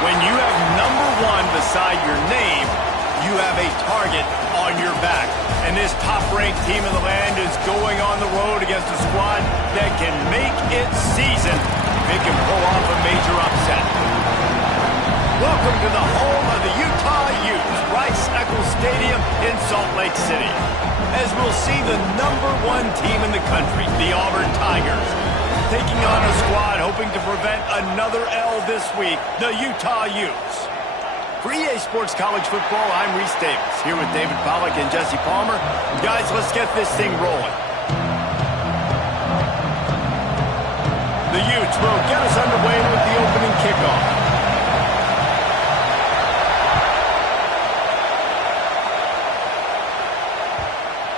When you have number 1 beside your name, you have a target on your back. And this top-ranked team in the land is going on the road against a squad that can make its season if it can pull off a major upset. Welcome to the home of the Utah Utes, Rice-Eccles Stadium in Salt Lake City. As we'll see the number 1 team in the country, the Auburn Tigers, taking on a squad hoping to prevent another L this week, the Utah Utes. For EA Sports College Football, I'm Reese Davis, here with David Pollack and Jesse Palmer. Guys, let's get this thing rolling. The Utes will get us underway with the opening kickoff.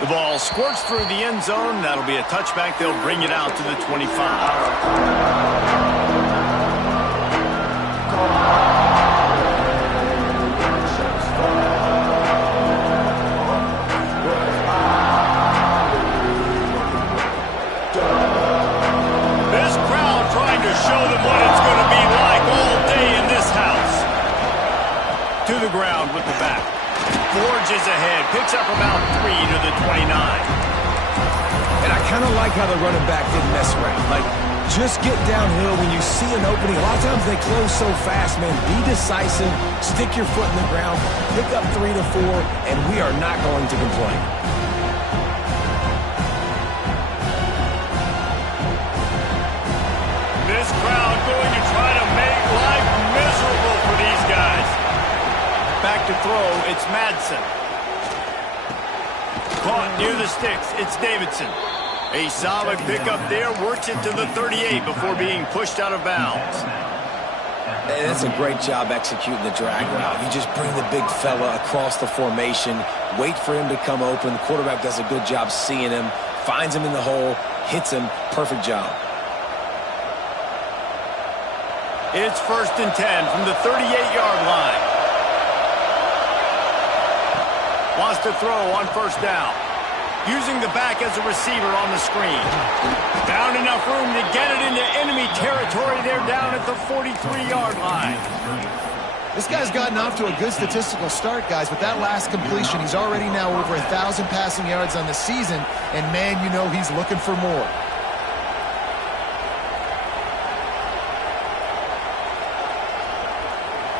The ball squirts through the end zone. That'll be a touchback. They'll bring it out to the 25. This crowd trying to show them what it's going to be like all day in this house. To the ground with the back. Forges ahead, picks up about 3 to the 29. And I kind of like how the running back didn't mess around. Like, just get downhill when you see an opening. A lot of times they close so fast, man. Be decisive, stick your foot in the ground, pick up 3 to 4, and we are not going to complain. This crowd going to try to make life miserable for these guys. Back to throw, it's Madsen. Caught near the sticks, it's Davidson. A solid pickup there, works it to the 38 before being pushed out of bounds. And that's a great job executing the drag route. You just bring the big fella across the formation, wait for him to come open. The quarterback does a good job seeing him, finds him in the hole, hits him. Perfect job. It's 1st and 10 from the 38-yard line. Wants to throw on 1st down. Using the back as a receiver on the screen. Found enough room to get it into enemy territory there down at the 43-yard line. This guy's gotten off to a good statistical start, guys. With that last completion, he's already now over 1,000 passing yards on the season. And, man, you know he's looking for more.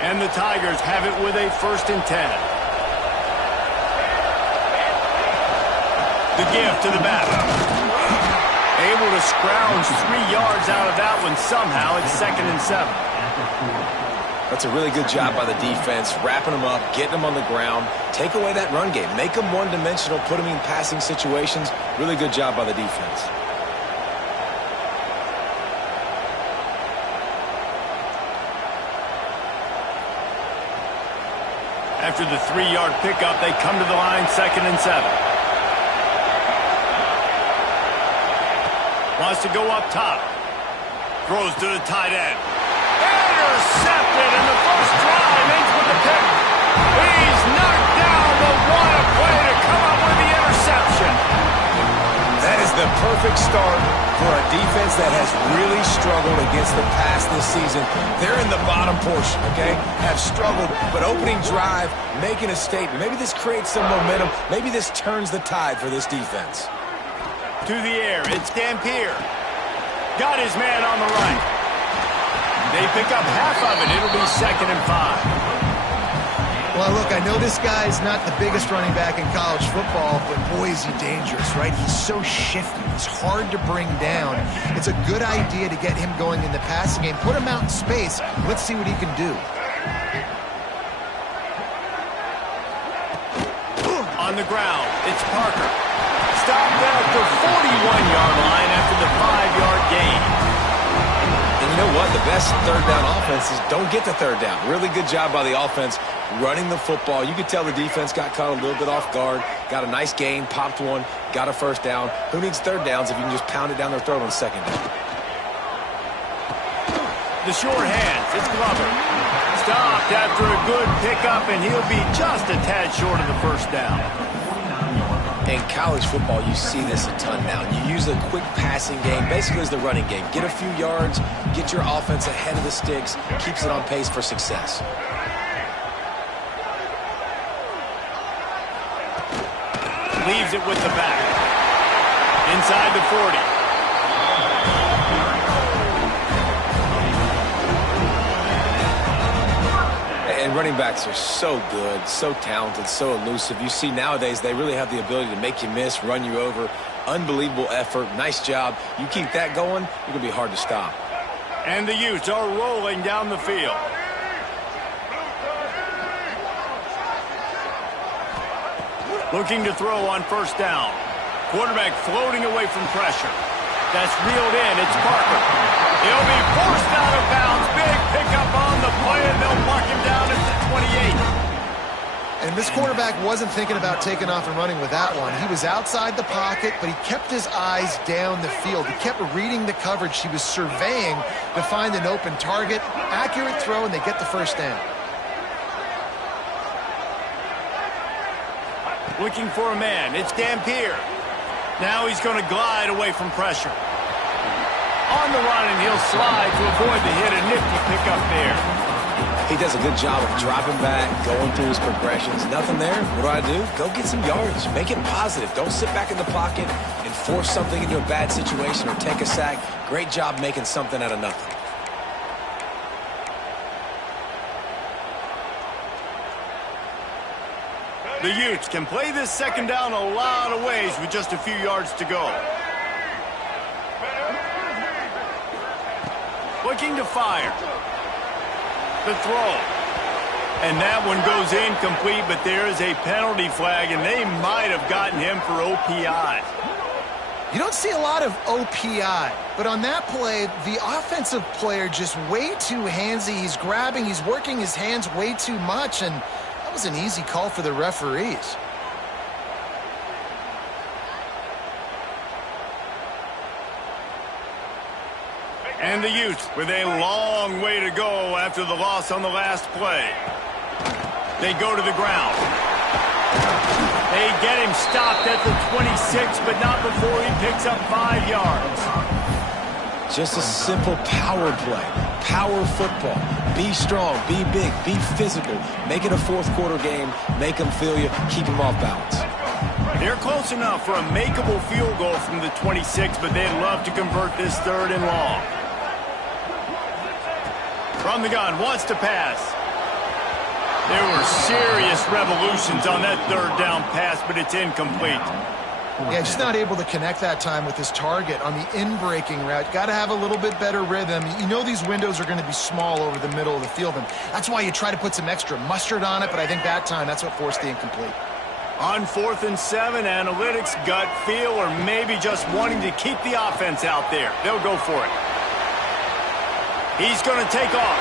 And the Tigers have it with a 1st and 10. The give to the back. Able to scrounge 3 yards out of that one somehow. It's 2nd and 7. That's a really good job by the defense, wrapping them up, getting them on the ground. Take away that run game. Make them one-dimensional, put them in passing situations. Really good job by the defense. After the 3-yard pickup, they come to the line, 2nd and 7. Wants to go up top. Throws to the tight end. Intercepted, and the first drive ends with the pick. He's knocked down, but what a play to come up with the interception. That is the perfect start for a defense that has really struggled against the pass this season. They're in the bottom portion, okay? Have struggled, but opening drive, making a statement. Maybe this creates some momentum. Maybe this turns the tide for this defense. To the air, it's Dampier. Got his man on the right. They pick up half of it. It'll be 2nd and 5. Well, look, I know this guy's not the biggest running back in college football, but boy, is he dangerous, right? He's so shifty. He's hard to bring down. It's a good idea to get him going in the passing game. Put him out in space. Let's see what he can do. On the ground, it's Parker. Stopped at the 41-yard line after the 5-yard gain. And you know what? The best third down offenses don't get the third down. Really good job by the offense running the football. You could tell the defense got caught a little bit off guard. Got a nice gain, popped one, got a 1st down. Who needs 3rd downs if you can just pound it down their throat on 2nd down? The short hands, it's Glover. Stopped after a good pickup, and he'll be just a tad short of the 1st down. In college football, you see this a ton now. You use a quick passing game, basically as the running game. Get a few yards, get your offense ahead of the sticks, keeps it on pace for success. Leaves it with the back. Inside the 40. And running backs are so good, so talented, so elusive. You see nowadays they really have the ability to make you miss, run you over. Unbelievable effort. Nice job. You keep that going, you're going to be hard to stop. And the Utes are rolling down the field. Looking to throw on first down. Quarterback floating away from pressure. That's reeled in. It's Parker. He'll be forced out of bounds. Big pickup on the play, and they'll mark him down at the 28. And this quarterback wasn't thinking about taking off and running with that one. He was outside the pocket, but he kept his eyes down the field. He kept reading the coverage. He was surveying to find an open target. Accurate throw, and they get the first down. Looking for a man. It's Dampier. Now he's going to glide away from pressure. On the run, and he'll slide to avoid the hit. A nifty pickup there. He does a good job of dropping back, going through his progressions. Nothing there. What do? Go get some yards. Make it positive. Don't sit back in the pocket and force something into a bad situation or take a sack. Great job making something out of nothing. The Utes can play this second down a lot of ways with just a few yards to go. Looking to fire. The throw. And that one goes incomplete, but there is a penalty flag, and they might have gotten him for OPI. You don't see a lot of OPI, but on that play, the offensive player just way too handsy. He's grabbing, he's working his hands way too much, and that was an easy call for the referees. And the Utes with a long way to go after the loss on the last play. They go to the ground. They get him stopped at the 26, but not before he picks up 5 yards. Just a simple power play. Power football. Be strong, be big, be physical. Make it a fourth quarter game. Make them feel you. Keep them off balance. They're close enough for a makeable field goal from the 26, but they'd love to convert this 3rd and long. From the gun, wants to pass. There were serious revolutions on that 3rd down pass, but it's incomplete. Yeah, just not able to connect that time with his target on the in-breaking route. Got to have a little bit better rhythm. You know these windows are going to be small over the middle of the field, and that's why you try to put some extra mustard on it, but I think that time that's what forced the incomplete. On 4th and 7, analytics, gut feel, or maybe just wanting to keep the offense out there. They'll go for it. He's going to take off.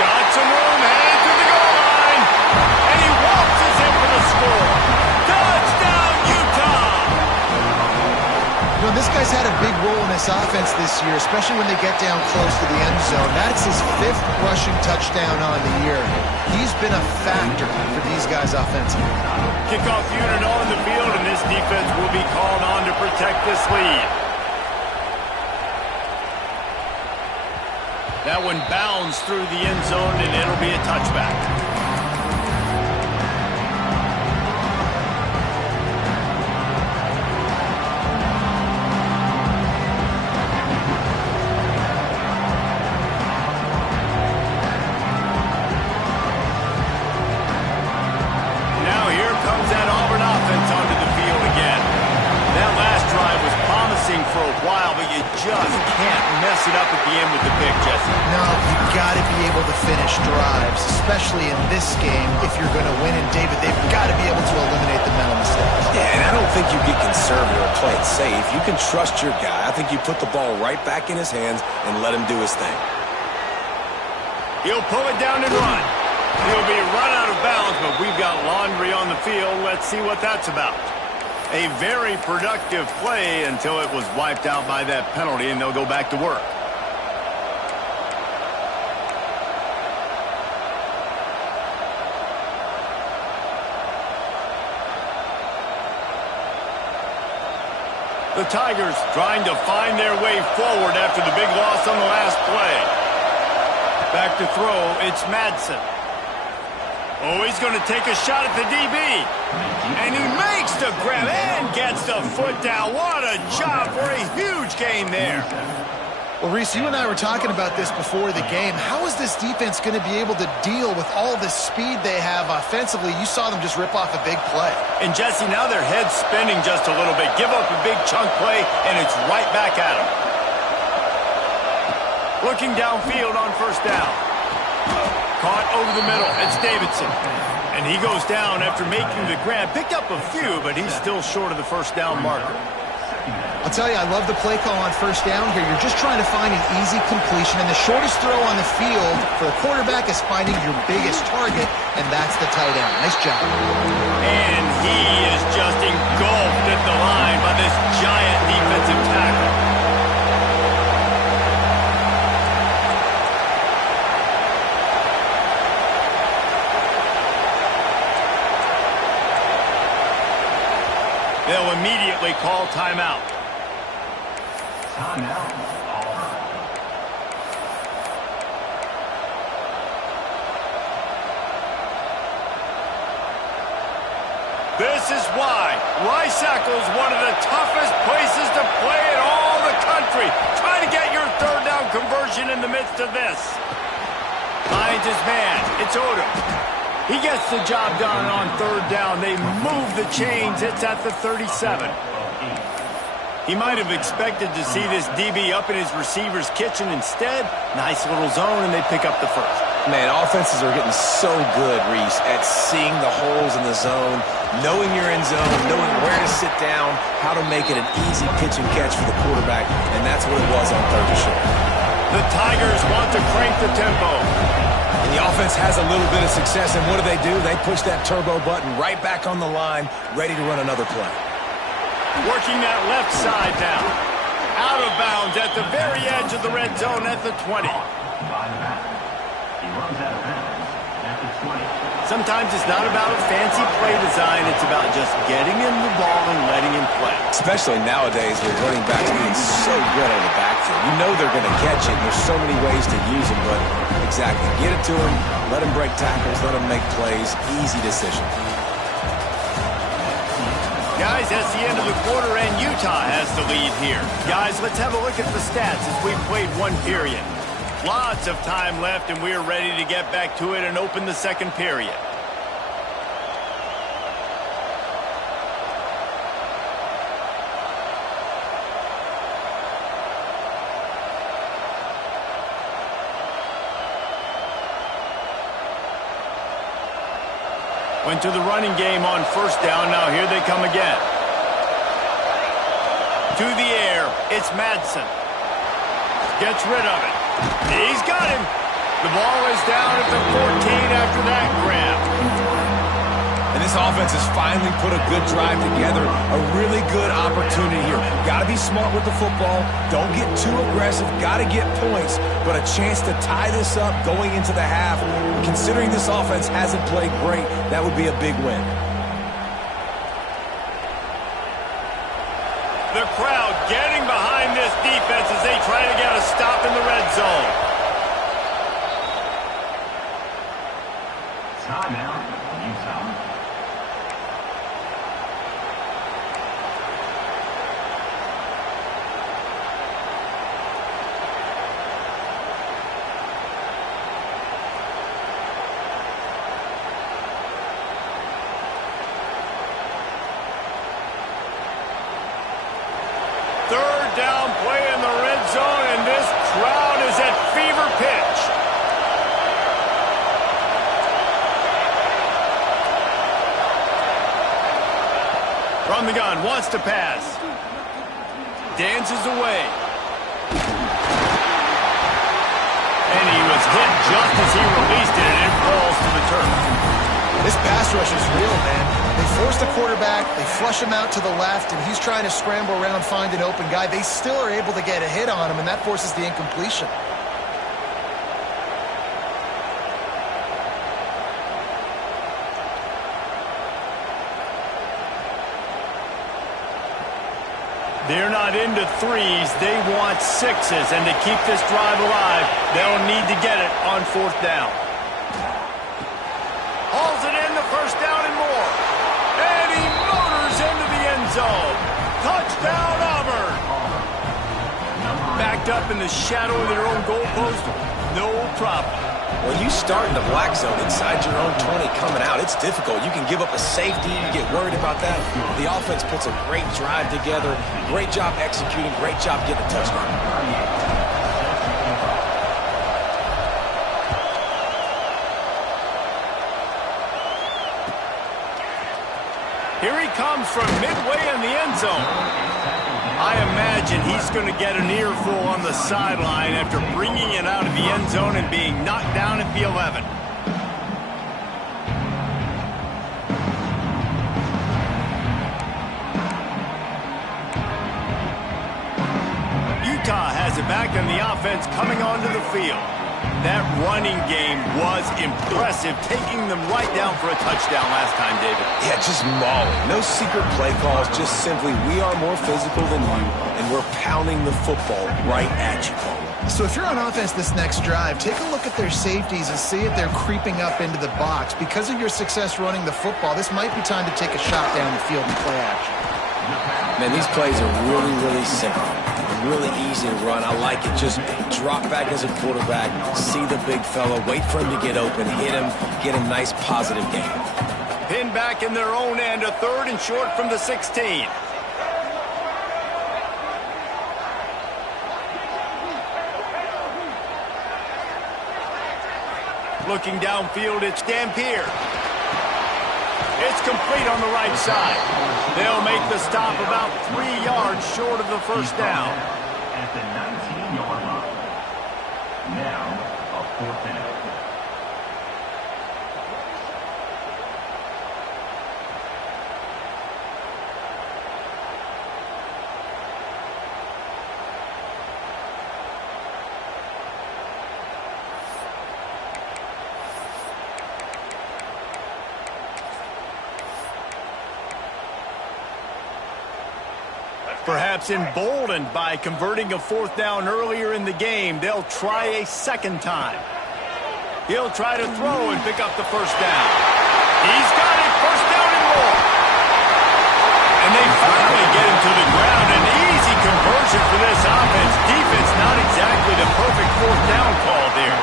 Got some room, headed to the goal line. And he waltzes in for the score. Touchdown, Utah! You know, this guy's had a big role in this offense this year, especially when they get down close to the end zone. That's his 5th rushing touchdown on the year. He's been a factor for these guys offensively. Kickoff unit on the field, and this defense will be called on to protect this lead. That one bounds through the end zone, and it'll be a touchback. Now here comes that Auburn offense onto the field again. That last drive was promising for a while, but you just can't mess it up at the end with the pick, Jesse. No, you've got to be able to finish drives, especially in this game if you're going to win. And, David, they've got to be able to eliminate the mental mistakes. Yeah, and I don't think you get conservative or play it safe. You can trust your guy. I think you put the ball right back in his hands and let him do his thing. He'll pull it down and run. He'll be run out of bounds, but we've got laundry on the field. Let's see what that's about. A very productive play until it was wiped out by that penalty, and they'll go back to work. The Tigers trying to find their way forward after the big loss on the last play. Back to throw, it's Madsen. Oh, he's going to take a shot at the DB. And he makes the grab and gets the foot down. What a job for a huge gain there. Well, Reese, you and I were talking about this before the game. How is this defense going to be able to deal with all the speed they have offensively? You saw them just rip off a big play. And, Jesse, now their head's spinning just a little bit. Give up a big chunk play, and it's right back at them. Looking downfield on first down. Caught over the middle. It's Davidson. And he goes down after making the grab. Picked up a few, but he's still short of the first down marker. I'll tell you, I love the play call on first down here. You're just trying to find an easy completion, and the shortest throw on the field for the quarterback is finding your biggest target, and that's the tight end. Nice job. And he is just engulfed at the line by this giant defensive tackle. They'll immediately call timeout. This is why Risackle is one of the toughest places to play in all the country. Try to get your third down conversion in the midst of this. Finds his man. It's Odom. He gets the job done on third down. They move the chains. It's at the 37. He might have expected to see this DB up in his receiver's kitchen. Instead, nice little zone, and they pick up the first. Man, offenses are getting so good, Reese, at seeing the holes in the zone, knowing you're in zone, knowing where to sit down, how to make it an easy pitch and catch for the quarterback, and that's what it was on third and short. The Tigers want to crank the tempo. And the offense has a little bit of success, and what do? They push that turbo button right back on the line, ready to run another play. Working that left side now. Out of bounds at the very edge of the red zone at the 20. Sometimes it's not about a fancy play design. It's about just getting him the ball and letting him play. Especially nowadays with running backs being so good out of the backfield. You know they're going to catch it, and there's so many ways to use them, but exactly. Get it to him, let him break tackles, let him make plays. Easy decision. Guys, that's the end of the quarter, and Utah has the lead here. Guys, let's have a look at the stats as we've played one period. Lots of time left, and we're ready to get back to it and open the second period. Went to the running game on first down. Now here they come again. To the air. It's Madsen. Gets rid of it. He's got him. The ball is down at the 14 after that grab. And this offense has finally put a good drive together. A really good opportunity here. Got to be smart with the football. Don't get too aggressive. Got to get points. But a chance to tie this up going into the half. Considering this offense hasn't played great, that would be a big win. The crowd getting behind this defense as they try to get a stop in the red zone. Timeout, Utah. Third down play in the red zone, and this crowd is at fever pitch. From the gun, wants to pass. Dances away. And he was hit just as he released it, and it falls to the turf. This pass rush is real, man. They force the quarterback, they flush him out to the left, and he's trying to scramble around, find an open guy. They still are able to get a hit on him, and that forces the incompletion. They're not into threes. They want sixes. And to keep this drive alive, they'll need to get it on fourth down. Hauls it in, the first down and more. And he motors into the end zone. Touchdown, Auburn. Backed up in the shadow of their own goalpost, no problem. When you start in the black zone inside your own 20 coming out, it's difficult. You can give up a safety. You get worried about that. The offense puts a great drive together. Great job executing. Great job getting a touchdown. Here he comes from midway in the end zone. I imagine he's going to get an earful on the sideline after bringing it out of the end zone and being knocked down at the 11. Utah has it back and the offense coming onto the field. That running game was impressive, taking them right down for a touchdown last time, David. Yeah, just mauling. No secret play calls, just simply we are more physical than you, and we're pounding the football right at you, Paul. So if you're on offense this next drive, take a look at their safeties and see if they're creeping up into the box. Because of your success running the football, this might be time to take a shot down the field and play action. Man, these plays are really, really simple. Really easy to run. I like it. Just drop back as a quarterback, see the big fella, wait for him to get open, hit him, get a nice positive gain. Pinned back in their own end, a third and short from the 16. Looking downfield, it's Dampier. It's complete on the right side. They'll make the stop about 3 yards short of the first down. At the 19-yard line. Now, a fourth down. Perhaps emboldened by converting a fourth down earlier in the game, they'll try a second time. He'll try to throw and pick up the first down. He's got it, first down and more. And they finally get him to the ground. An easy conversion for this offense. Defense not exactly the perfect fourth down call there.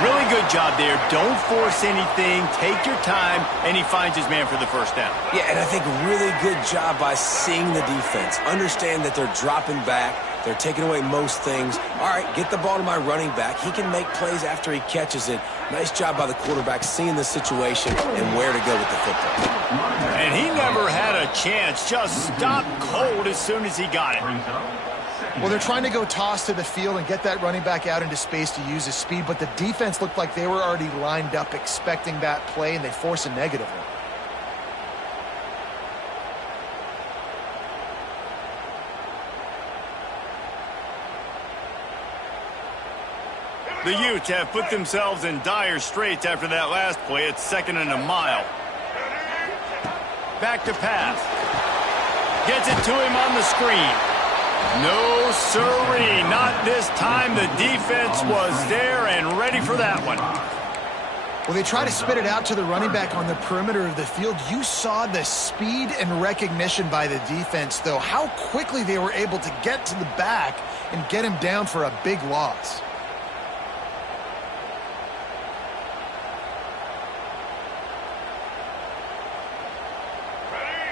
Really good job there. Don't force anything. Take your time, and he finds his man for the first down. Yeah, and I think really good job by seeing the defense. Understand that they're dropping back. They're taking away most things. All right, get the ball to my running back. He can make plays after he catches it. Nice job by the quarterback seeing the situation and where to go with the football. And he never had a chance. Just stopped cold as soon as he got it. Well, they're trying to go toss to the field and get that running back out into space to use his speed, but the defense looked like they were already lined up expecting that play, and they force a negative one. The Utes have put themselves in dire straits after that last play. It's 2nd and a mile. Back to pass. Gets it to him on the screen. No, sirree, not this time. The defense was there and ready for that one. Well, they try to spit it out to the running back on the perimeter of the field. You saw the speed and recognition by the defense, though, how quickly they were able to get to the back and get him down for a big loss.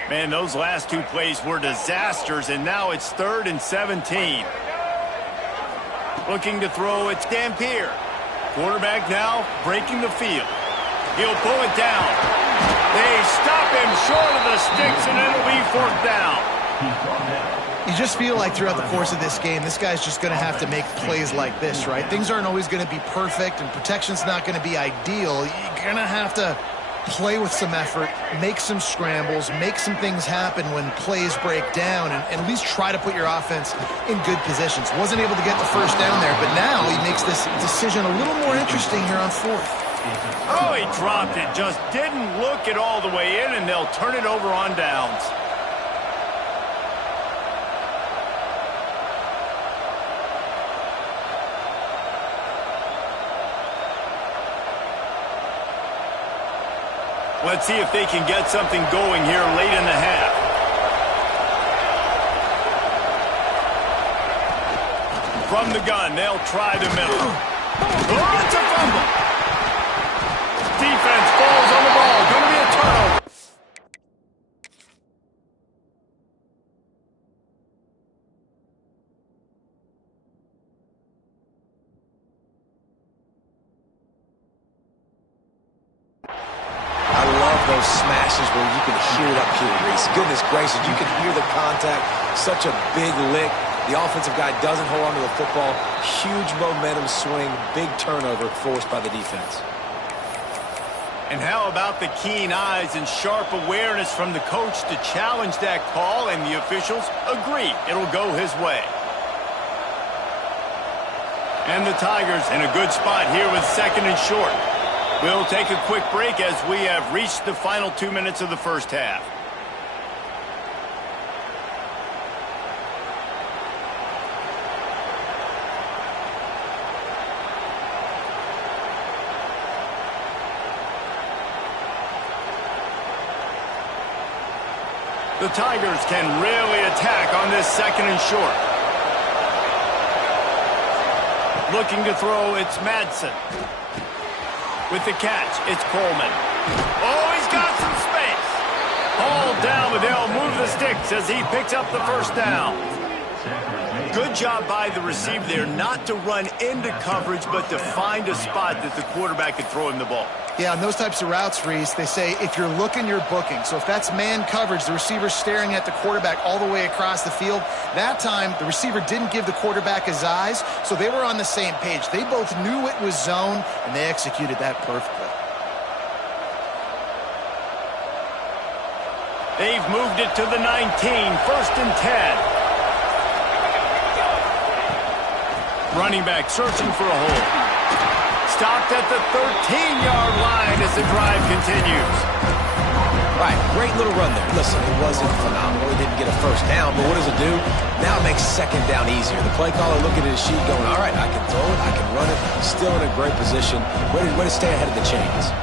Man, those last two plays were disasters, and now it's 3rd and 17. Looking to throw, it's Dampier. Quarterback now breaking the field. He'll pull it down. They stop him short of the sticks, and it'll be 4th down. You just feel like throughout the course of this game, this guy's just going to have to make plays like this, right? Things aren't always going to be perfect, and protection's not going to be ideal. You're going to have to play with some effort, make some scrambles, make some things happen when plays break down, and at least try to put your offense in good positions. Wasn't able to get the first down there, but now he makes this decision a little more interesting here on 4th. Oh, he dropped it. Just didn't look it all the way in, and they'll turn it over on downs. Let's see if they can get something going here late in the half. From the gun, they'll try the middle. Oh, it's a fumble. Defense falls on the ball. Going to be a turnover. I love those smashes where you can hear it up here, Reese. Goodness gracious, you can hear the contact. Such a big lick. The offensive guy doesn't hold on to the football. Huge momentum swing, big turnover forced by the defense. And how about the keen eyes and sharp awareness from the coach to challenge that call, and the officials agree it'll go his way. And the Tigers in a good spot here with 2nd and short. We'll take a quick break as we have reached the final 2 minutes of the first half. The Tigers can really attack on this 2nd and short. Looking to throw, it's Madsen. With the catch, it's Coleman. Oh, he's got some space. Hauled down, but they'll move the sticks as he picks up the first down. Good job by the receiver there not to run into coverage, but to find a spot that the quarterback could throw him the ball. Yeah, on those types of routes, Reese, they say if you're looking, you're booking. So if that's man coverage, the receiver's staring at the quarterback all the way across the field. That time, the receiver didn't give the quarterback his eyes, so they were on the same page. They both knew it was zone, and they executed that perfectly. They've moved it to the 19, 1st and 10. Running back searching for a hole. Stopped at the 13-yard line as the drive continues. Right, great little run there. Listen, it wasn't phenomenal. He didn't get a first down, but what does it do? Now it makes 2nd down easier. The play caller looking at his sheet going, all right, I can throw it, I can run it. Still in a great position. Way to stay ahead of the chains.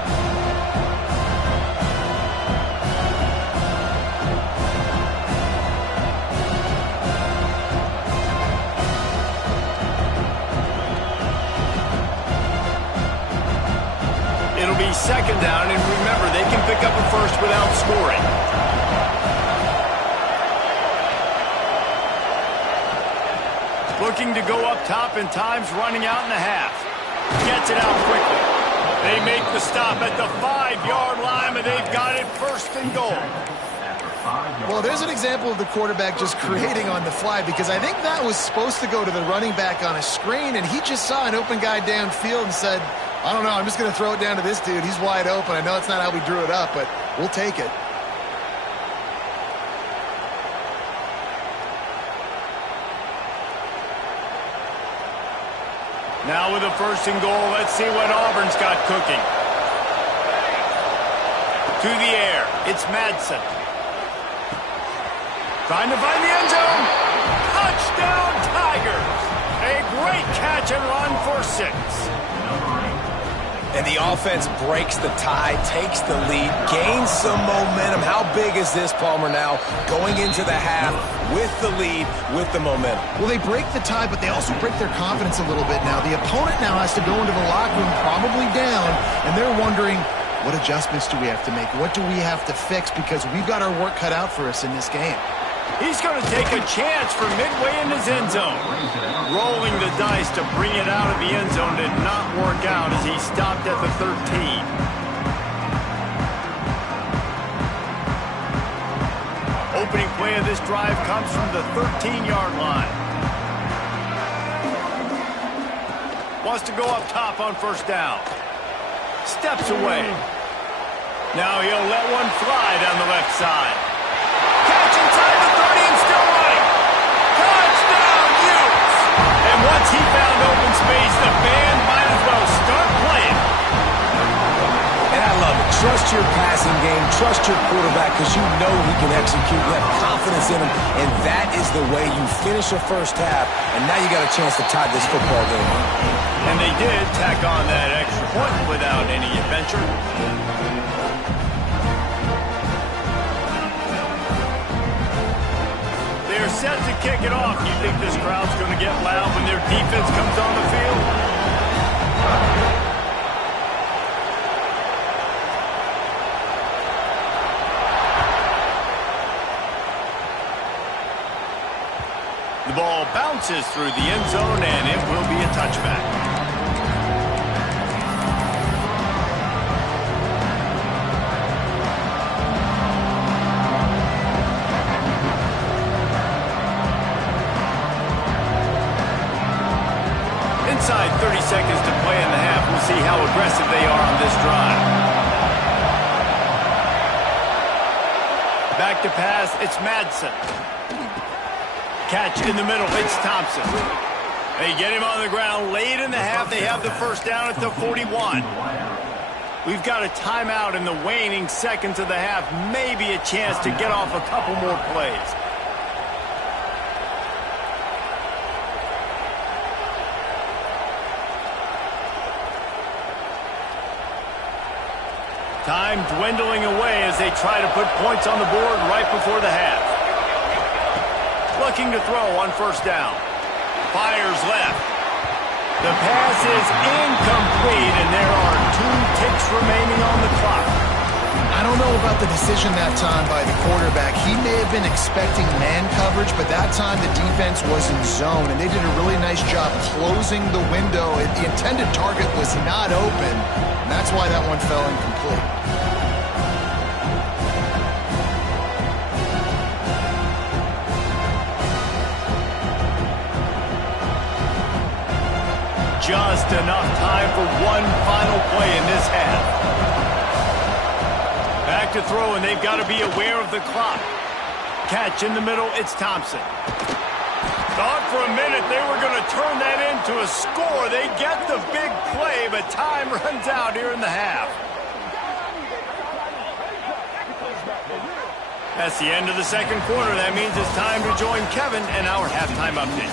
It'll be 2nd down, and remember, they can pick up a first without scoring. Looking to go up top, and time's running out in the half. Gets it out quickly. They make the stop at the 5-yard line, but they've got it 1st and goal. Well, there's an example of the quarterback just creating on the fly, because I think that was supposed to go to the running back on a screen, and he just saw an open guy downfield and said, I don't know, I'm just going to throw it down to this dude. He's wide open. I know it's not how we drew it up, but we'll take it. Now with a 1st and goal, let's see what Auburn's got cooking. To the air, it's Madsen. Trying to find the end zone. Touchdown, Tigers. A great catch and run for 6. And the offense breaks the tie, takes the lead, gains some momentum. How big is this, Palmer, now going into the half with the lead, with the momentum? Well, they break the tie, but they also break their confidence a little bit now. The opponent now has to go into the locker room probably down, and they're wondering, what adjustments do we have to make? What do we have to fix? Because we've got our work cut out for us in this game. He's going to take a chance from midway in his end zone. Rolling the dice to bring it out of the end zone did not work out as he stopped at the 13. Opening play of this drive comes from the 13-yard line. Wants to go up top on 1st down. Steps away. Now he'll let one fly down the left side. Catch inside the 30 and still running. Touchdown, Utes! And once he found open space, the band might as well start playing. And I love it. Trust your passing game. Trust your quarterback because you know he can execute. You have confidence in him, and that is the way you finish a first half, and now you got a chance to tie this football game up. And they did tack on that extra point without any adventure. As to kick it off, you think this crowd's going to get loud when their defense comes on the field? The ball bounces through the end zone, and it will be a touchback. Inside 30 seconds to play in the half. We'll see how aggressive they are on this drive. Back to pass, it's Madsen. Catch in the middle, it's Thompson. They get him on the ground late in the half. They have the first down at the 41. We've got a timeout in the waning seconds of the half. Maybe a chance to get off a couple more plays. Time dwindling away as they try to put points on the board right before the half. Looking to throw on first down. Fires left. The pass is incomplete, and there are 2 ticks remaining on the clock. I don't know about the decision that time by the quarterback. He may have been expecting man coverage, but that time the defense was in zone, and they did a really nice job closing the window. The intended target was not open, and that's why that one fell incomplete. Just enough time for one final play in this half. Back to throw, and they've got to be aware of the clock. Catch in the middle, it's Thompson. Thought for a minute they were going to turn that into a score. They get the big play, but time runs out here in the half. That's the end of the second quarter. That means it's time to join Kevin and our halftime update.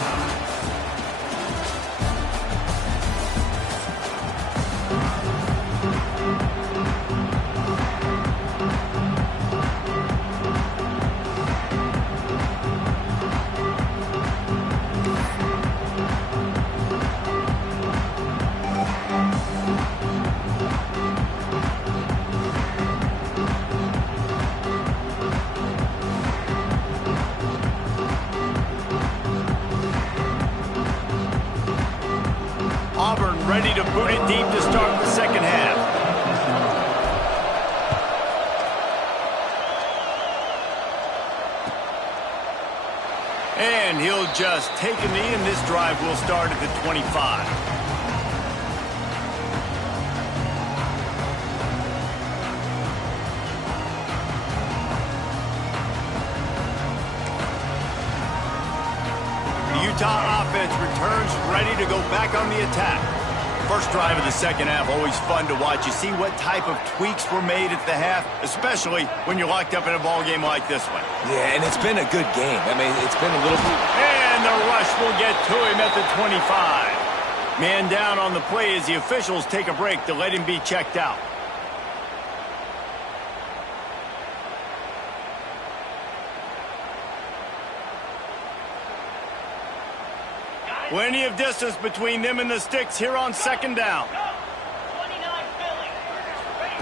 Auburn ready to boot it deep to start the second half. And he'll just take a knee, and this drive will start at the 25. Utah offense returns ready to go back on the attack. First drive of the second half, always fun to watch. You see what type of tweaks were made at the half, especially when you're locked up in a ball game like this one. Yeah, and it's been a good game. I mean, it's been a little... And the rush will get to him at the 25. Man down on the play as the officials take a break to let him be checked out. Plenty of distance between them and the sticks here on second down.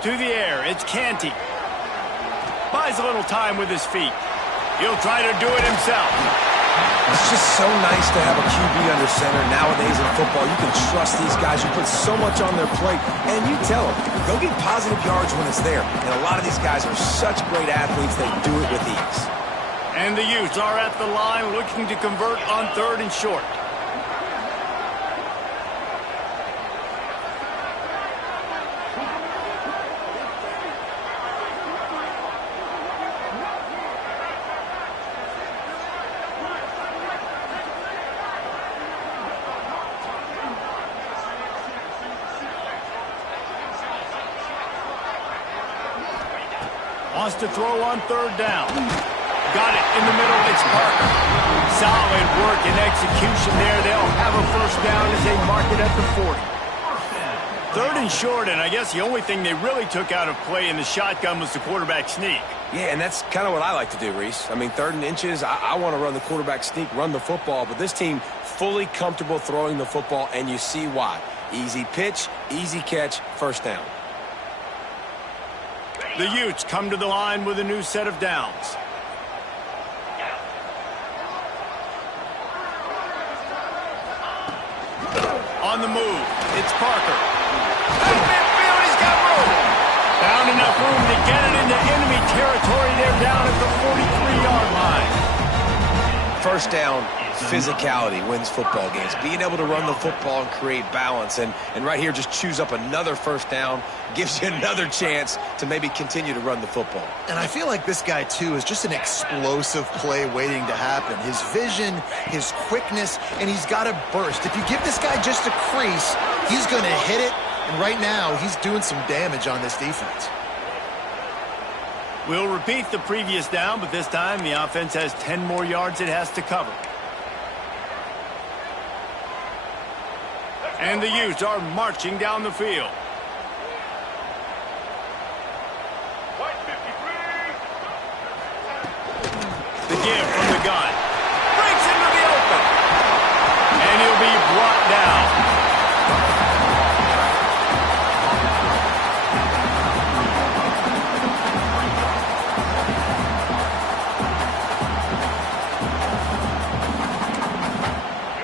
To the air, it's Canty. Buys a little time with his feet. He'll try to do it himself. It's just so nice to have a QB under center. Nowadays in football, you can trust these guys. You put so much on their plate, and you tell them, go get positive yards when it's there. And a lot of these guys are such great athletes, they do it with ease. And the Utes are at the line looking to convert on third and short. Wants to throw on third down. Got it in the middle. It's Parker. Solid work and execution there. They'll have a first down as they mark it at the 40. Third and short, and I guess the only thing they really took out of play in the shotgun was the quarterback sneak. Yeah, and that's kind of what I like to do, Reese. I mean, 3rd and inches, I want to run the quarterback sneak, run the football, but this team fully comfortable throwing the football, and you see why. Easy pitch, easy catch, first down. The Utes come to the line with a new set of downs. On the move, it's Parker. Out of midfield, he's got room. Found enough room to get it into enemy territory. They're down at the 43-yard line. First down, physicality wins football games. Being able to run the football and create balance. And right here, just choose up another first down, gives you another chance to maybe continue to run the football. And I feel like this guy, too, is just an explosive play waiting to happen. His vision, his quickness, and he's got a burst. If you give this guy just a crease, he's going to hit it. And right now, he's doing some damage on this defense. We'll repeat the previous down, but this time the offense has 10 more yards it has to cover. And the Utes are marching down the field. The give from the gun. Breaks into the open. And he'll be brought down.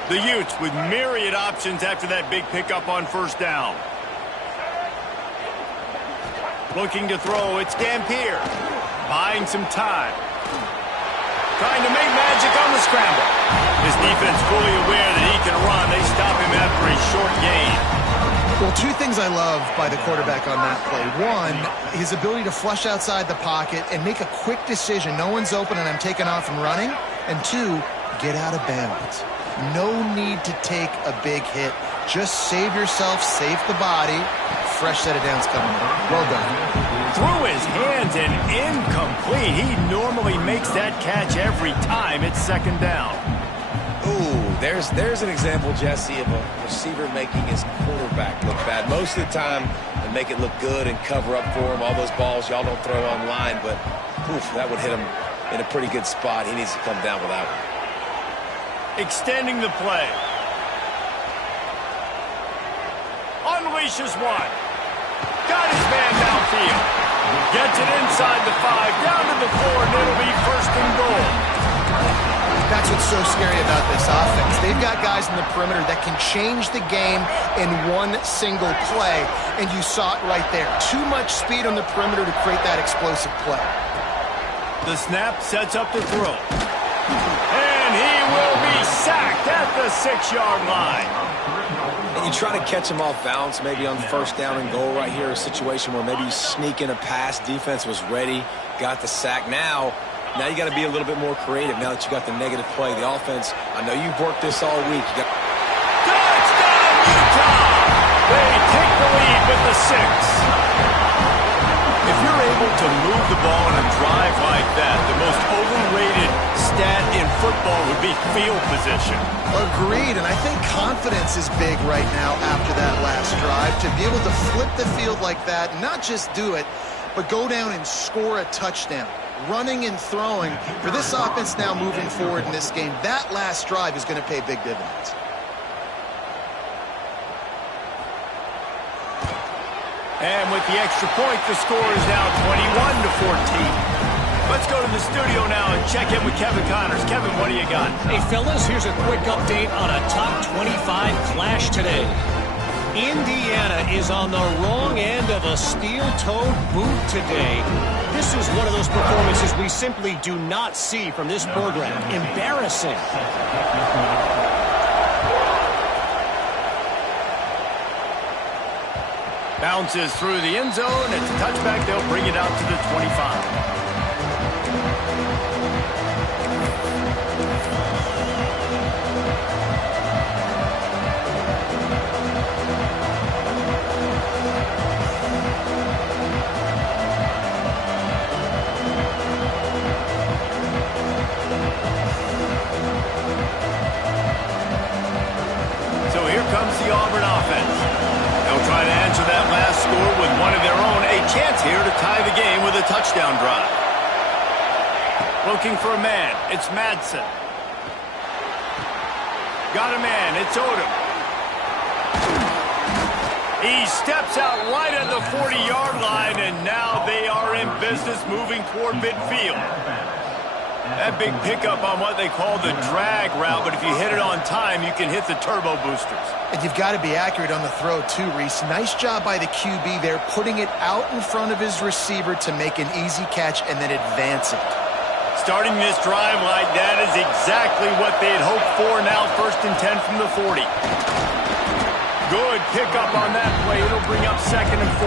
The Utes with myriad options after that big pickup on first down. Looking to throw, it's Dampier. Buying some time. Trying to make magic on the scramble. His defense fully aware that he can run. They stop him after a short gain. Well, 2 things I love by the quarterback on that play. 1, his ability to flush outside the pocket and make a quick decision. No one's open and I'm taking off and running. And 2, get out of bounds. No need to take a big hit. Just save yourself, save the body. Fresh set of downs coming in. Well done. Through his hands and incomplete. He normally makes that catch every time it's second down. Ooh, there's an example, Jesse, of a receiver making his quarterback look bad. Most of the time, they make it look good and cover up for him. All those balls y'all don't throw online, but oof, that would hit him in a pretty good spot. He needs to come down with that one. Extending the play. Unleashes one. Got his man downfield. Gets it inside the 5, down to the 4, and it'll be first and goal. That's what's so scary about this offense. They've got guys in the perimeter that can change the game in one single play, and you saw it right there. Too much speed on the perimeter to create that explosive play. The snap sets up the throw. And he will be sacked at the 6-yard line. And you try to catch him off balance, maybe on first down and goal right here, a situation where maybe you sneak in a pass, defense was ready, got the sack. Now you got to be a little bit more creative now that you got the negative play. The offense, I know you've worked this all week. Touchdown, Utah! They take the lead with the 6. If you're able to move the ball in a drive like that, the most overrated stat in football would be field position. Agreed, and I think confidence is big right now after that last drive. To be able to flip the field like that, not just do it, but go down and score a touchdown. Running and throwing, for this offense now moving forward in this game, that last drive is going to pay big dividends. And with the extra point, the score is now 21-14. Let's go to the studio now and check in with Kevin Connors. Kevin, what do you got? Hey, fellas, here's a quick update on a top 25 clash today. Indiana is on the wrong end of a steel-toed boot today. This is one of those performances we simply do not see from this program. Embarrassing. Bounces through the end zone. It's a touchback. They'll bring it out to the 25. So here comes the Auburn offense. They'll try to answer touchdown drive. Looking for a man. It's Madsen. Got a man. It's Odom. He steps out right at the 40-yard line, and now they are in business moving toward midfield. That big pickup on what they call the drag route, but if you hit it on time, you can hit the turbo boosters. And you've got to be accurate on the throw, too, Reese. Nice job by the QB there, putting it out in front of his receiver to make an easy catch and then advance it. Starting this drive like that is exactly what they had hoped for. Now 1st and 10 from the 40. Good pickup on that play. It'll bring up 2nd and 4.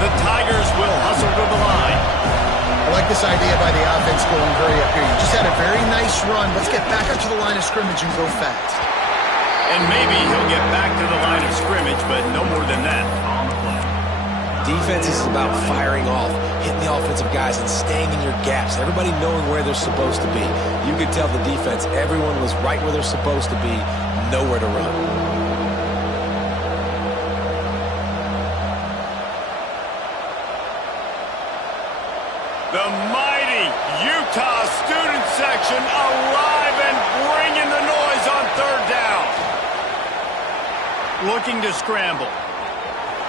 The Tigers will hustle to the line. I like this idea by the offense going very up here. You just had a very nice run. Let's get back up to the line of scrimmage and go fast. And maybe he'll get back to the line of scrimmage, but no more than that. Defense is about firing off, hitting the offensive guys, and staying in your gaps. Everybody knowing where they're supposed to be. You could tell the defense, everyone was right where they're supposed to be, nowhere to run. The mighty Utah student section alive and bringing the noise on 3rd down. Looking to scramble.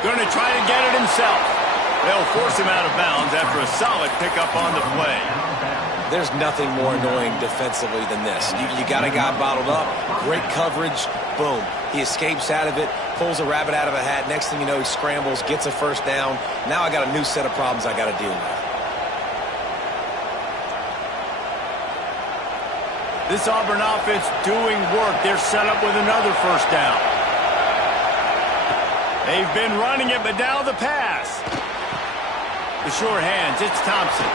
Going to try to get it himself. They'll force him out of bounds after a solid pickup on the play. There's nothing more annoying defensively than this. You got a guy bottled up, great coverage, boom. He escapes out of it, pulls a rabbit out of a hat. Next thing you know, he scrambles, gets a 1st down. Now I got a new set of problems I got to deal with. This Auburn offense doing work. They're set up with another 1st down. They've been running it, but now the pass. The short hands, it's Thompson.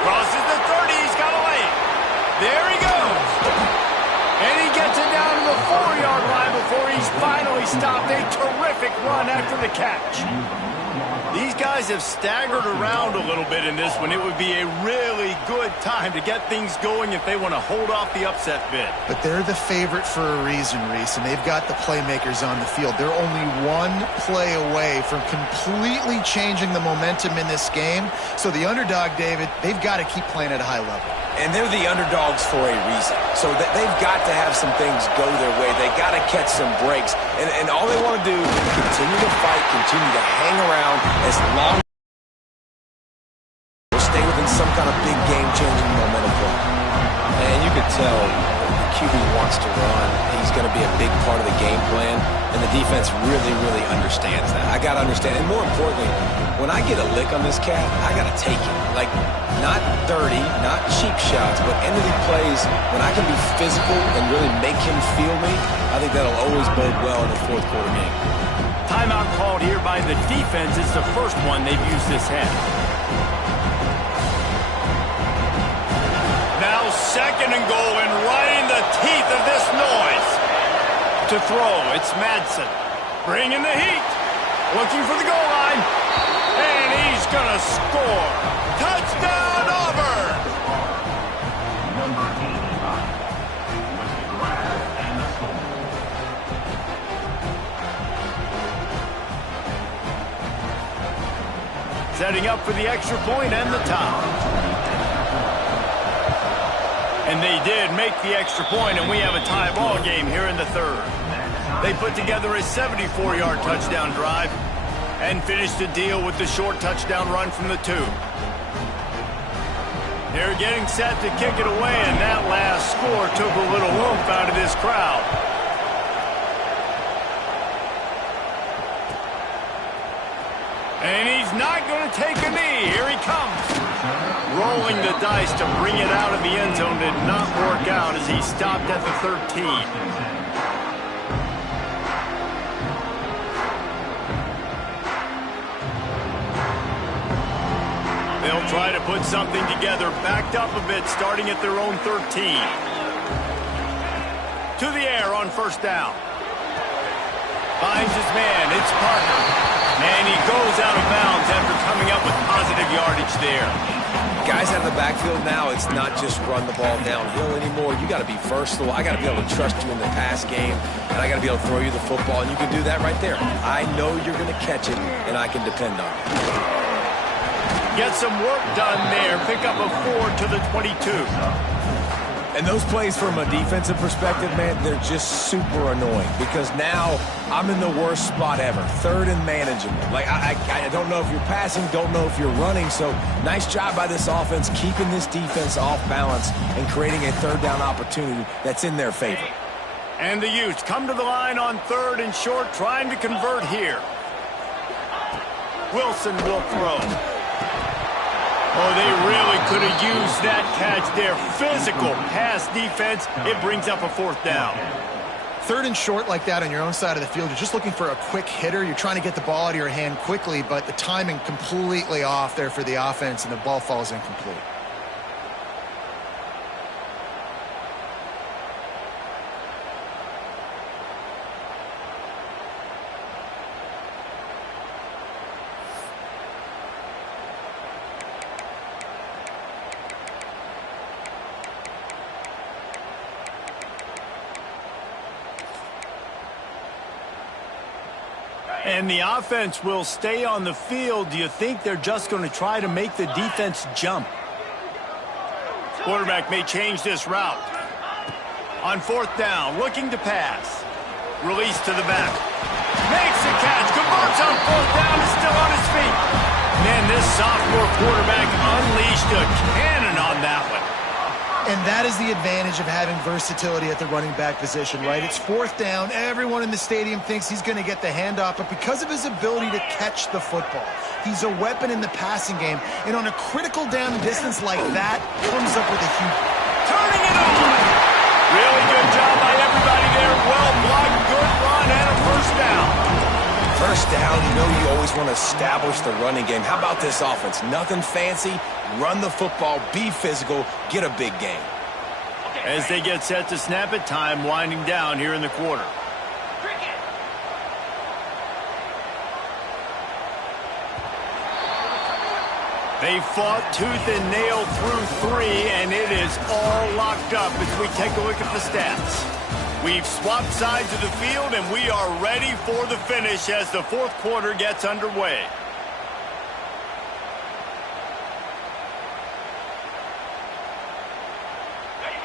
Crosses the 30, he's got a lane. There he goes. And he gets it down to the 4-yard line before he's finally stopped. A terrific run after the catch. These guys have staggered around a little bit in this one. It would be a really good time to get things going if they want to hold off the upset bid. But they're the favorite for a reason, Reese, and they've got the playmakers on the field. They're only one play away from completely changing the momentum in this game. So the underdog, David, they've got to keep playing at a high level. And they're the underdogs for a reason. So they've got to have some things go their way. They got to catch some breaks. And all they want to do is continue to fight, continue to hang around as long as they stay within some kind of big game-changing momentum play. And you could tell the QB wants to run. He's going to be a big part of the game plan. And the defense really, really understands that. I got to understand. And more importantly, when I get a lick on this cat, I got to take it. Like, not dirty, not cheap shots, but end-of-the plays, when I can be physical and really make him feel me, I think that'll always bode well in the 4th quarter game. Timeout called here by the defense. It's the first one they've used this half. Now 2nd and goal, and right in the teeth of this noise. To throw, it's Madsen. Bringing the heat. Looking for the goal line. And he's going to score. Touchdown, Auburn! Number 85 was the grab and the score. Setting up for the extra point and the tie. And they did make the extra point, and we have a tie ball game here in the 3rd. They put together a 74-yard touchdown drive and finished the deal with the short touchdown run from the 2. They're getting set to kick it away, and that last score took a little oomph out of this crowd. And he's not going to take a knee. Here he comes. Rolling the dice to bring it out of the end zone did not work out as he stopped at the 13. They'll try to put something together, backed up a bit, starting at their own 13. To the air on 1st down. Finds his man, it's Parker. And he goes out of bounds after coming up with positive yardage there. Guys out of the backfield now, it's not just run the ball downhill anymore. You got to be versatile. I got to be able to trust you in the pass game, and I got to be able to throw you the football, and you can do that right there. I know you're going to catch it, and I can depend on it. Get some work done there. Pick up a 4 to the 22. And those plays from a defensive perspective, man, they're just super annoying because now I'm in the worst spot ever, third and manageable. Like, I don't know if you're passing, don't know if you're running, so nice job by this offense keeping this defense off balance and creating a third down opportunity that's in their favor. And the Utes come to the line on 3rd and short, trying to convert here. Wilson will throw. Oh, they really could have used that catch there. Physical pass defense. It brings up a 4th down. 3rd and short like that on your own side of the field. You're just looking for a quick hitter. You're trying to get the ball out of your hand quickly, but the timing completely off there for the offense, and the ball falls incomplete. And the offense will stay on the field. Do you think they're just going to try to make the defense jump? Quarterback may change this route. On 4th down, looking to pass. Release to the back. Makes the catch. Converts on 4th down. Is still on his feet. Man, this sophomore quarterback unleashed a cannon on that one. And that is the advantage of having versatility at the running back position, right? It's 4th down. Everyone in the stadium thinks he's going to get the handoff, but because of his ability to catch the football, he's a weapon in the passing game. And on a critical down distance like that, comes up with a huge... Turning it on! Really good job by everybody there. Well blocked, good run, and a 1st down. 1st down, you know you always want to establish the running game. How about this offense? Nothing fancy. Run the football, be physical, get a big gain. As they get set to snap it, time winding down here in the quarter. They fought tooth and nail through 3, and it is all locked up as we take a look at the stats. We've swapped sides of the field, and we are ready for the finish as the 4th quarter gets underway.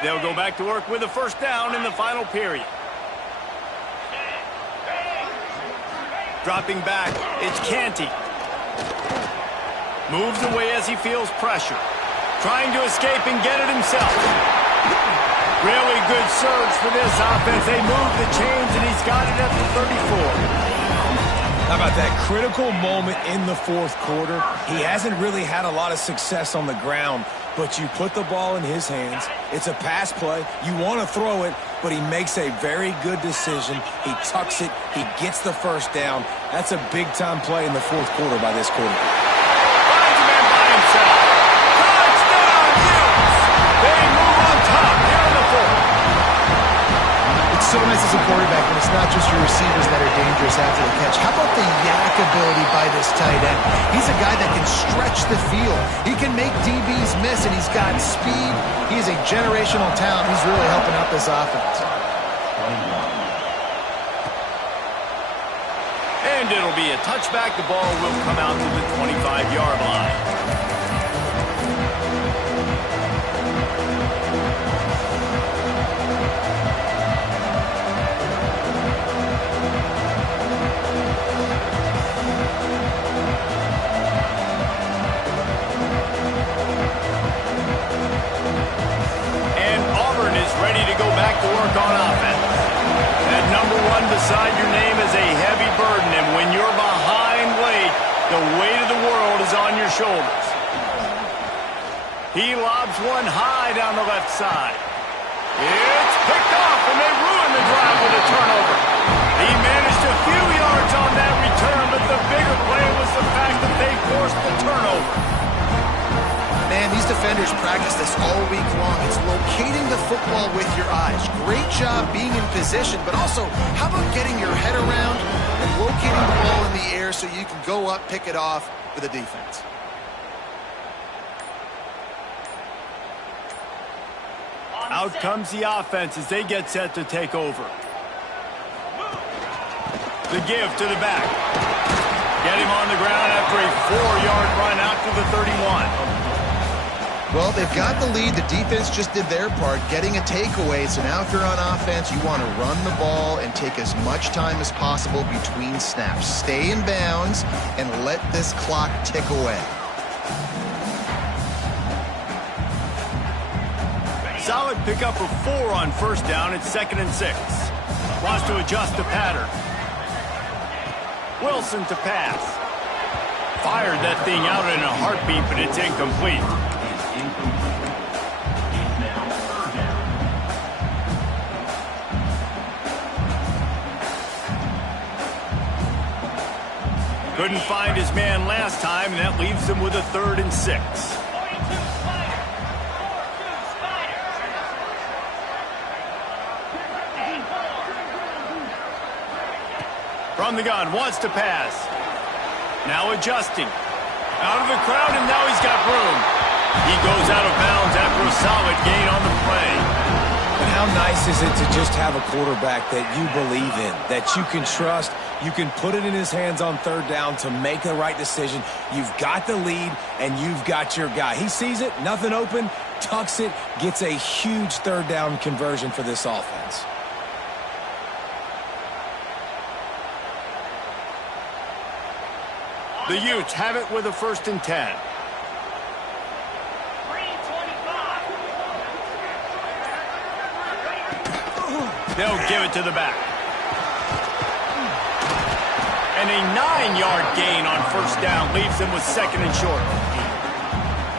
They'll go back to work with a 1st down in the final period. Dropping back, it's Canty. Moves away as he feels pressure. Trying to escape and get it himself. Really good surge for this offense. They move the chains, and he's got it at the 34. How about that critical moment in the 4th quarter? He hasn't really had a lot of success on the ground, but you put the ball in his hands. It's a pass play. You want to throw it, but he makes a very good decision. He tucks it. He gets the 1st down. That's a big-time play in the 4th quarter by this quarterback. Finds a man by himself. Touchdown, Utes! They move on top here in the 4th. It's so nice as a quarterback when it's not just your receivers that are dangerous after the catch. How about the yak ability by this tight end? He's a guy that can stretch the field. He can make DBs miss, and he's got speed. He's a generational talent. He's really helping out this offense. And it'll be a touchback. The ball will come out to the 25-yard line. Ready to go back to work on offense. That number 1 beside your name is a heavy burden, and when you're behind late, the weight of the world is on your shoulders. He lobs one high down the left side. It's picked off, and they ruin the drive with a turnover. He managed a few yards on that return, but the bigger play was the fact that they forced the turnover. Man, these defenders practice this all week long. It's locating the football with your eyes. Great job being in position, but also, how about getting your head around and locating the ball in the air so you can go up, pick it off for the defense. Out comes the offense as they get set to take over. The give to the back. Get him on the ground after a 4-yard run out to the 31. Well, they've got the lead. The defense just did their part, getting a takeaway. So now if you're on offense, you want to run the ball and take as much time as possible between snaps. Stay in bounds and let this clock tick away. Solid pickup of 4 on first down. It's 2nd and 6. Wants to adjust the pattern. Wilson to pass. Fired that thing out in a heartbeat, but it's incomplete. Couldn't find his man last time, and that leaves him with a 3rd and 6. From the gun, wants to pass. Now adjusting. Out of the crowd, and now he's got room. He goes out of bounds after a solid gain on the play. But how nice is it to just have a quarterback that you believe in, that you can trust, you can put it in his hands on 3rd down to make the right decision. You've got the lead, and you've got your guy. He sees it, nothing open, tucks it, gets a huge 3rd down conversion for this offense. The Utes have it with a 1st and 10. They'll give it to the back. And a 9-yard gain on first down leaves them with 2nd and short.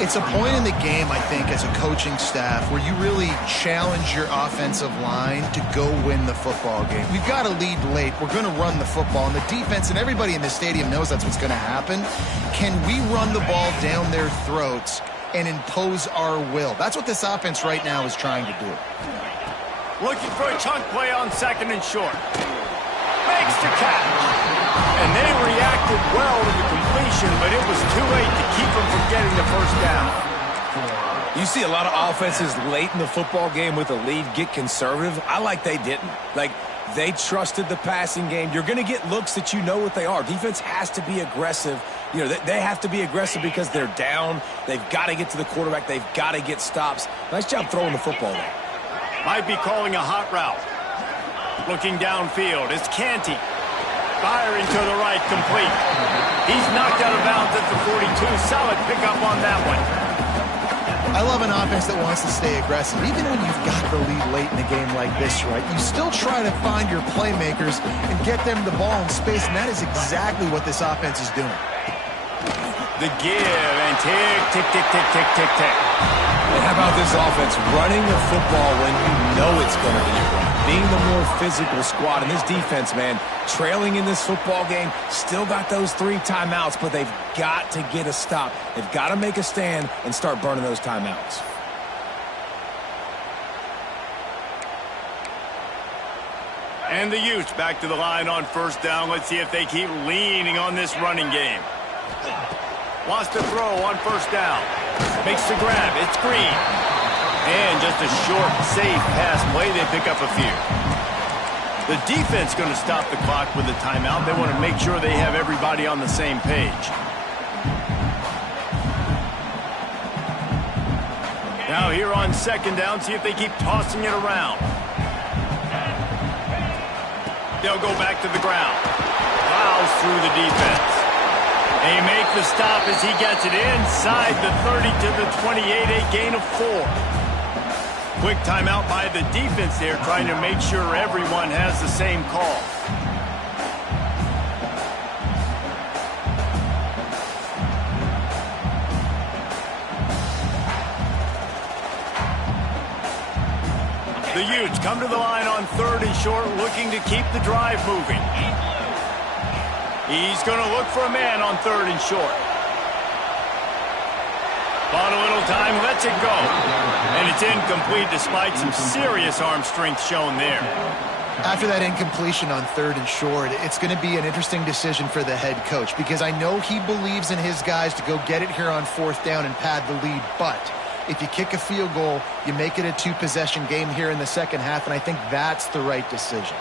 It's a point in the game, I think, as a coaching staff where you really challenge your offensive line to go win the football game. We've got to lead late. We're going to run the football. And the defense and everybody in the stadium knows that's what's going to happen. Can we run the ball down their throats and impose our will? That's what this offense right now is trying to do. Looking for a chunk play on 2nd and short. Makes the catch. And they reacted well to the completion, but it was too late to keep them from getting the first down. You see a lot of offenses late in the football game with a lead get conservative. I like they didn't. Like, they trusted the passing game. You're going to get looks that you know what they are. Defense has to be aggressive. You know, they have to be aggressive because they're down. They've got to get to the quarterback. They've got to get stops. Nice job throwing the football there. Might be calling a hot route. Looking downfield, it's Canty. Firing to the right, complete. He's knocked out of bounds at the 42. Solid pickup on that one. I love an offense that wants to stay aggressive. Even when you've got the lead late in a game like this, right, you still try to find your playmakers and get them the ball in space, and that is exactly what this offense is doing. The give, and tick, tick, tick, tick, tick, tick, tick. And how about this offense running the football when you know it's going to be a run? Being the more physical squad. And this defense, man, trailing in this football game, still got those 3 timeouts, but they've got to get a stop. They've got to make a stand and start burning those timeouts. And the Utes back to the line on first down. Let's see if they keep leaning on this running game. Wants to throw on first down. Makes the grab. It's Green. And just a short, safe pass play. They pick up a few. The defense going to stop the clock with a timeout. They want to make sure they have everybody on the same page. Now here on second down, see if they keep tossing it around. They'll go back to the ground. Plows through the defense. They make the stop as he gets it inside the 30 to the 28, a gain of 4. Quick timeout by the defense there, trying to make sure everyone has the same call. The Utes come to the line on 3rd and short, looking to keep the drive moving. He's going to look for a man on 3rd and short. Bought a little time, lets it go. And it's incomplete despite some serious arm strength shown there. After that incompletion on 3rd and short, it's going to be an interesting decision for the head coach because I know he believes in his guys to go get it here on 4th down and pad the lead. But if you kick a field goal, you make it a 2-possession game here in the second half, and I think that's the right decision.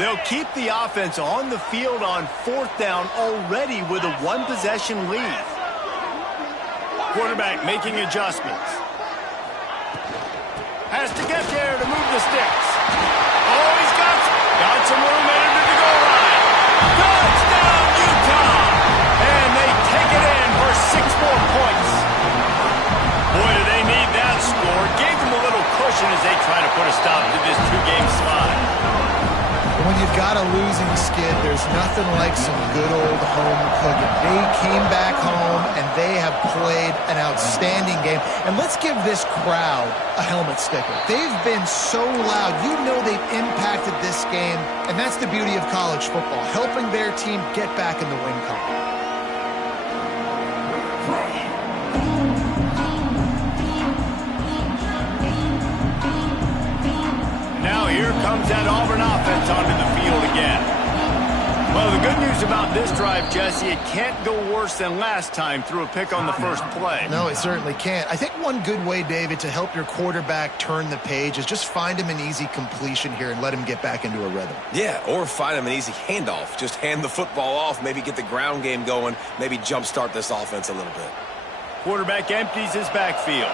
They'll keep the offense on the field on 4th down already with a one-possession lead. Quarterback making adjustments. Has to get there to move the sticks. Oh, he's got some room entered the goal line. Touchdown, Utah! And they take it in for 6 more points. Boy, do they need that score. Gave them a little cushion as they try to put a stop to this 2-game slide. When you've got a losing skid, there's nothing like some good old home cooking. They came back home, and they have played an outstanding game. And let's give this crowd a helmet sticker. They've been so loud. You know they've impacted this game, and that's the beauty of college football, helping their team get back in the win column. Now here comes that Auburn offense onto the field again. Well, the good news about this drive, Jesse, it can't go worse than last time through a pick on the first play. No, it certainly can't. I think one good way, David, to help your quarterback turn the page is just find him an easy completion here and let him get back into a rhythm. Yeah, or find him an easy handoff. Just hand the football off, maybe get the ground game going, maybe jumpstart this offense a little bit. Quarterback empties his backfield.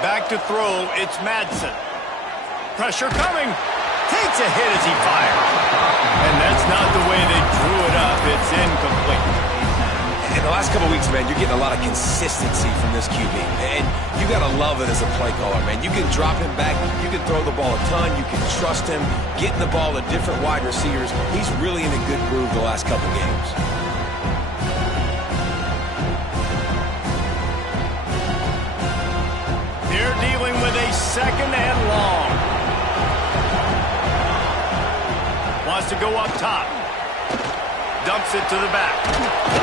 Back to throw, it's Madsen. Pressure coming. Takes a hit as he fires. And that's not the way they drew it up. It's incomplete. In the last couple of weeks, man, you're getting a lot of consistency from this QB. And you got to love it as a play caller, man. You can drop him back. You can throw the ball a ton. You can trust him. Getting the ball to different wide receivers. He's really in a good groove the last couple games. They're dealing with a 2nd and long. Wants to go up top. Dumps it to the back.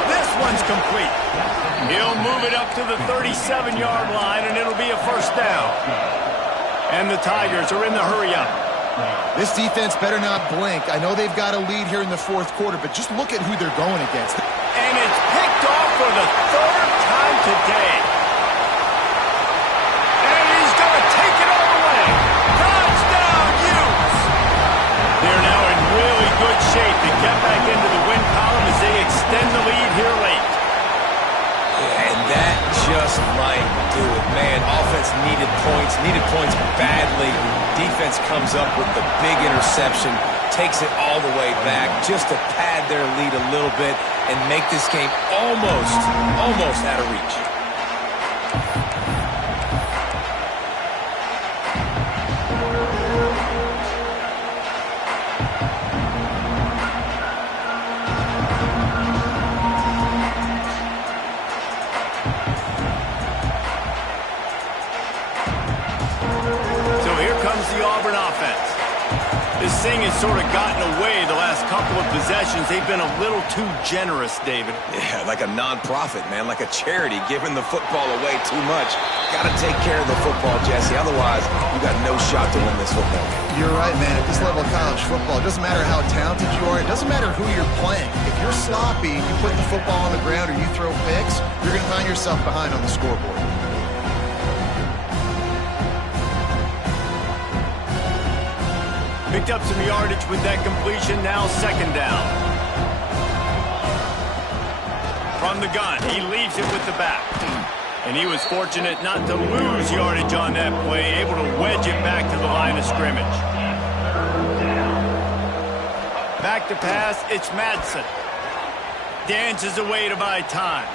This one's complete. He'll move it up to the 37-yard line, and it'll be a 1st down. And the Tigers are in the hurry-up. This defense better not blink. I know they've got a lead here in the 4th quarter, but just look at who they're going against. And it's picked off for the 3rd time today. And he's going to take it all the way. Touchdown, Utes! They're now in really good shape to get back into the win column as they extend the lead here late. And that just might do it. Man, offense needed points badly. Defense comes up with the big interception, takes it all the way back just to pad their lead a little bit and make this game almost out of reach. This thing has sort of gotten away the last couple of possessions. They've been a little too generous, David. Yeah, like a non-profit, man, like a charity, giving the football away too much. Got to take care of the football, Jesse. Otherwise, you got no shot to win this football game. You're right, man. At this level of college football, it doesn't matter how talented you are. It doesn't matter who you're playing. If you're sloppy, you put the football on the ground or you throw picks, you're going to find yourself behind on the scoreboard. Picked up some yardage with that completion, now 2nd down. From the gun, he leaves it with the back. And he was fortunate not to lose yardage on that play, able to wedge it back to the line of scrimmage. Back to pass, it's Madsen. Dances away to buy time.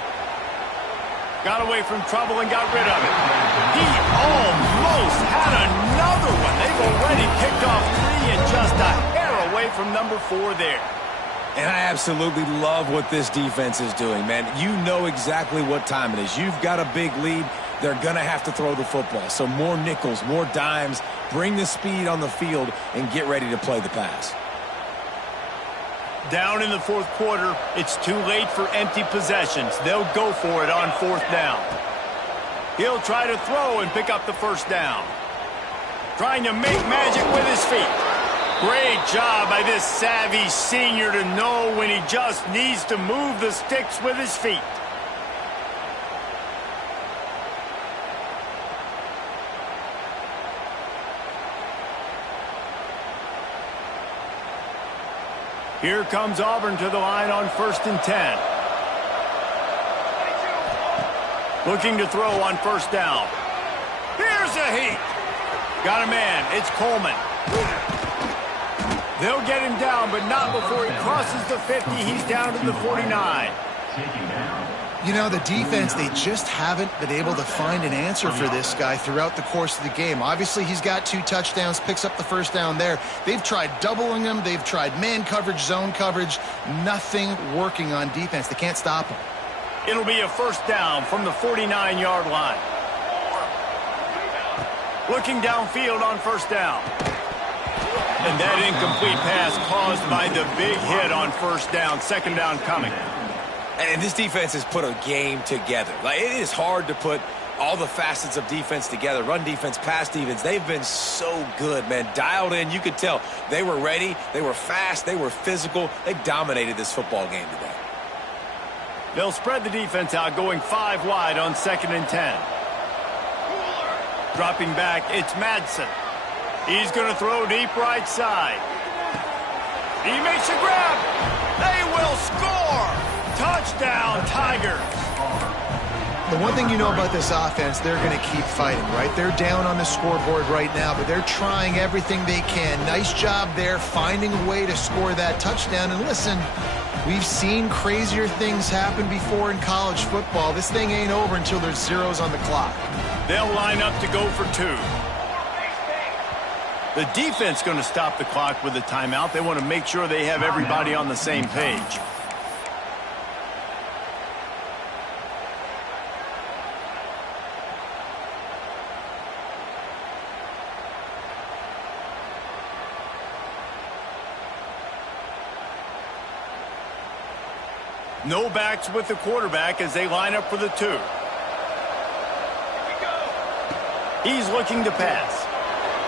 Got away from trouble and got rid of it. He almost had another one. They've already picked off 3 and just a hair away from number 4 there. And I absolutely love what this defense is doing, man. You know exactly what time it is. You've got a big lead. They're going to have to throw the football. So more nickels, more dimes, bring the speed on the field, and get ready to play the pass. Down in the 4th quarter, it's too late for empty possessions. They'll go for it on 4th down. He'll try to throw and pick up the 1st down. Trying to make magic with his feet. Great job by this savvy senior to know when he just needs to move the sticks with his feet. Here comes Auburn to the line on 1st and 10. Looking to throw on 1st down. Here's a heat. Got a man. It's Coleman. They'll get him down, but not before he crosses the 50. He's down to the 49. You know, the defense, they just haven't been able to find an answer for this guy throughout the course of the game. Obviously, he's got 2 touchdowns, picks up the 1st down there. They've tried doubling him. They've tried man coverage, zone coverage. Nothing working on defense. They can't stop him. It'll be a 1st down from the 49-yard line. Looking downfield on 1st down. And that incomplete pass caused by the big hit on 1st down. 2nd down coming. And this defense has put a game together. Like, it is hard to put all the facets of defense together. Run defense, pass defense. They've been so good, man. Dialed in. You could tell they were ready. They were fast. They were physical. They dominated this football game today. They'll spread the defense out, going 5 wide on 2nd and 10. Dropping back, it's Madsen. He's going to throw deep right side. He makes a grab. They will score. Touchdown, Tigers. The one thing you know about this offense, they're going to keep fighting, right? They're down on the scoreboard right now, but they're trying everything they can. Nice job there, finding a way to score that touchdown. And listen, we've seen crazier things happen before in college football. This thing ain't over until there's zeros on the clock. They'll line up to go for 2. The defense going to stop the clock with a timeout. They want to make sure they have everybody on the same page. No backs with the quarterback as they line up for the 2. He's looking to pass.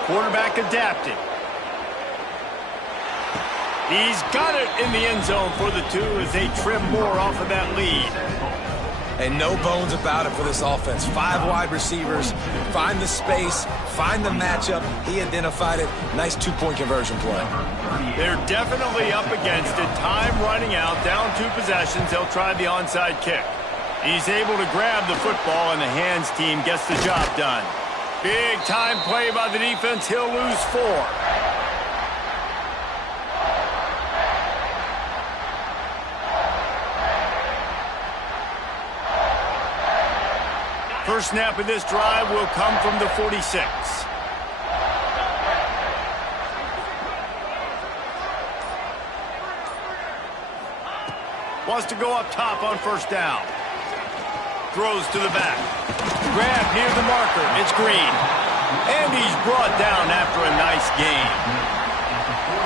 Quarterback adapting. He's got it in the end zone for the 2 as they trim more off of that lead. And no bones about it for this offense. 5 wide receivers. Find the space. Find the matchup. He identified it. Nice 2-point conversion play. They're definitely up against it. Time running out. Down 2 possessions. They'll try the onside kick. He's able to grab the football, and the hands team gets the job done. Big time play by the defense. He'll lose 4. First snap of this drive will come from the 46. Wants to go up top on 1st down. Throws to the back. Grab near the marker. It's Green. And he's brought down after a nice game.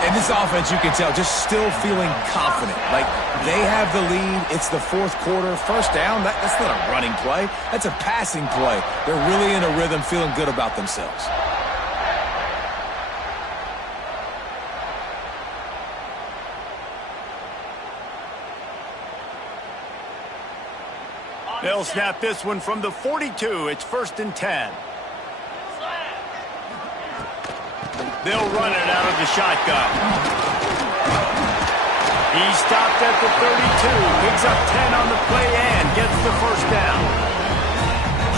And this offense, you can tell, just still feeling confident. Like, they have the lead. It's the 4th quarter. 1st down, that's not a running play. That's a passing play. They're really in a rhythm, feeling good about themselves. They'll snap this one from the 42. It's 1st and 10. They'll run it out of the shotgun. He stopped at the 32. Picks up 10 on the play and gets the 1st down.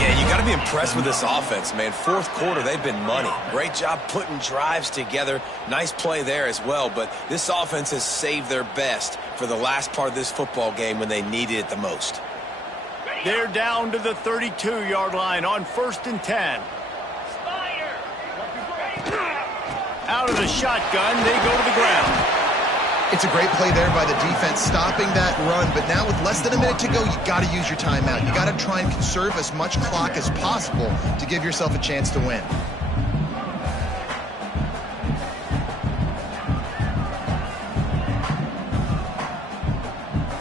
Yeah, you got to be impressed with this offense, man. 4th quarter, they've been money. Great job putting drives together. Nice play there as well, but this offense has saved their best for the last part of this football game when they needed it the most. They're down to the 32-yard line on 1st and 10. Out of the shotgun, they go to the ground. It's a great play there by the defense, stopping that run. But now with less than a minute to go, you got to use your timeout. You got to try and conserve as much clock as possible to give yourself a chance to win.